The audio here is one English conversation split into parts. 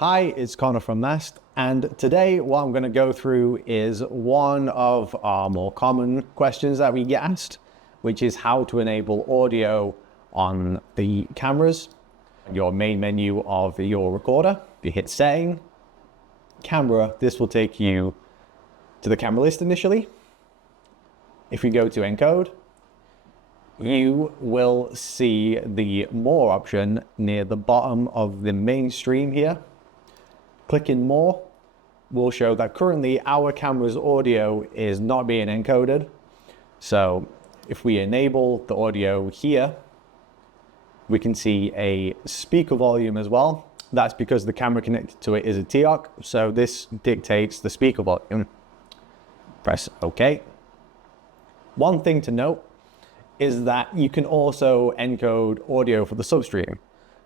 Hi, it's Connor from Nest, and today what I'm going to go through is one of our more common questions that we get asked, which is how to enable audio on the cameras. Your main menu of your recorder, if you hit setting, camera, this will take you to the camera list initially. If we go to encode, you will see the more option near the bottom of the main stream here. Clicking more will show that currently our camera's audio is not being encoded. So if we enable the audio here, we can see a speaker volume as well. That's because the camera connected to it is a TOC, so this dictates the speaker volume. Press OK. One thing to note is that you can also encode audio for the substream.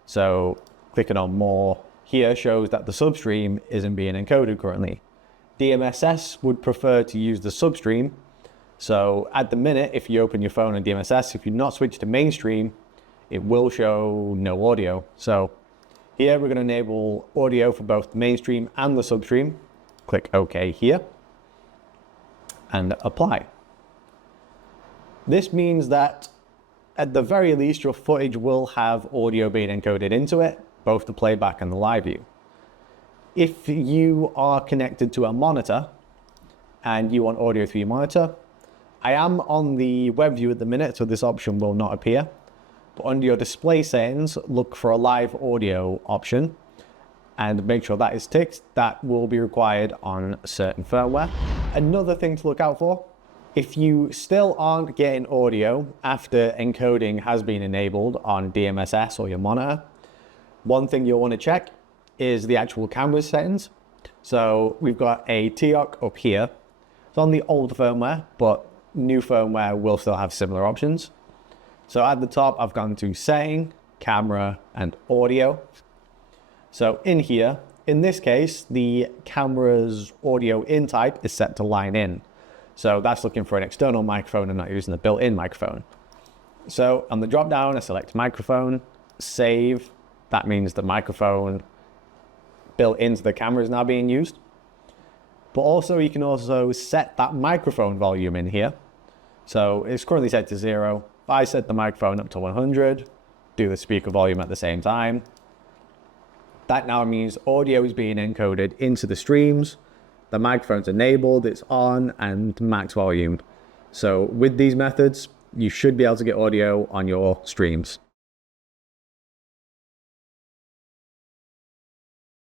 So clicking on more here shows that the substream isn't being encoded currently. DMSS would prefer to use the substream. So at the minute, if you open your phone on DMSS, if you're not switched to mainstream, it will show no audio. So here we're going to enable audio for both the mainstream and the substream. Click OK here and apply. This means that at the very least, your footage will have audio being encoded into it, both the playback and the live view. If you are connected to a monitor and you want audio through your monitor, I am on the web view at the minute, so this option will not appear. But under your display settings, look for a live audio option and make sure that is ticked. That will be required on certain firmware. Another thing to look out for, if you still aren't getting audio after encoding has been enabled on DMSS or your monitor, one thing you'll want to check is the actual camera settings. So we've got a TOC up here. It's on the old firmware, but new firmware will still have similar options. So at the top, I've gone to setting, camera, and audio. So in here, in this case, the camera's audio in type is set to line in. So that's looking for an external microphone and not using the built-in microphone. So on the drop down, I select microphone, save. That means the microphone built into the camera is now being used. But also you can also set that microphone volume in here. So it's currently set to 0. If I set the microphone up to 100, do the speaker volume at the same time. That now means audio is being encoded into the streams. The microphone's enabled, it's on, and max volume. So with these methods, you should be able to get audio on your streams.